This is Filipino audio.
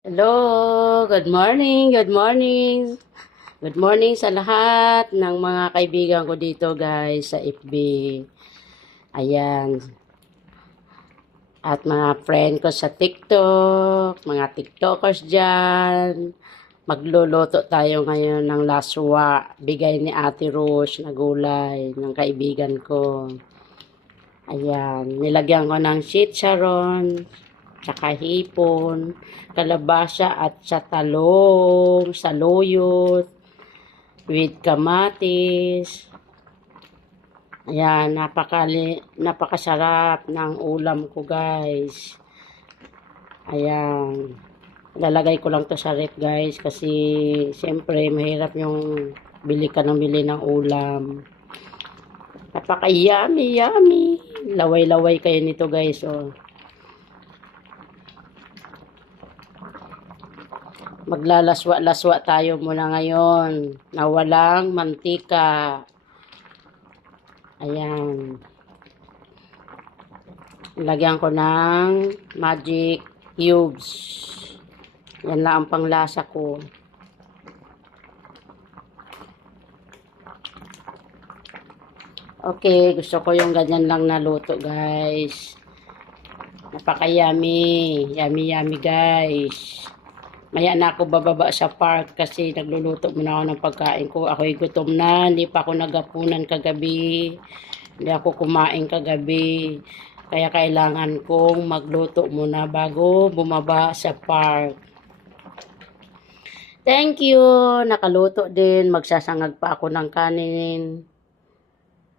Hello, good morning, good morning. Good morning sa lahat ng mga kaibigan ko dito guys sa FB. Ayan. At mga friend ko sa TikTok, mga TikTokers dyan. Magluluto tayo ngayon ng laswa. Bigay ni Ate Rose na gulay ng kaibigan ko. Ayan. Nilagyan ko ng chicharon, tsaka hipon, kalabasa at sa talong, saluyot, with kamatis. Ayan, napakasarap ng ulam ko guys. Ayan. Lalagay ko lang to sa ref guys kasi siyempre mahirap yung bili ka ng bili ng ulam. Napaka-yummy, yummy. Laway-laway kayo nito guys, oh. Maglalaswa-laswa tayo muna ngayon na walang mantika. Ayan. Lagyan ko ng magic cubes. Yan lang ang panglasa ko. Okay, gusto ko yung ganyan lang na luto guys. Napaka-yummy. Yummy, yummy guys. Maya na ako bababa sa park kasi nagluluto muna ako ng pagkain ko. Ako'y gutom na, hindi pa ako nagapunan kagabi. Hindi ako kumain kagabi. Kaya kailangan kong magluto muna bago bumaba sa park. Thank you! Nakaluto din. Magsasangag pa ako ng kanin.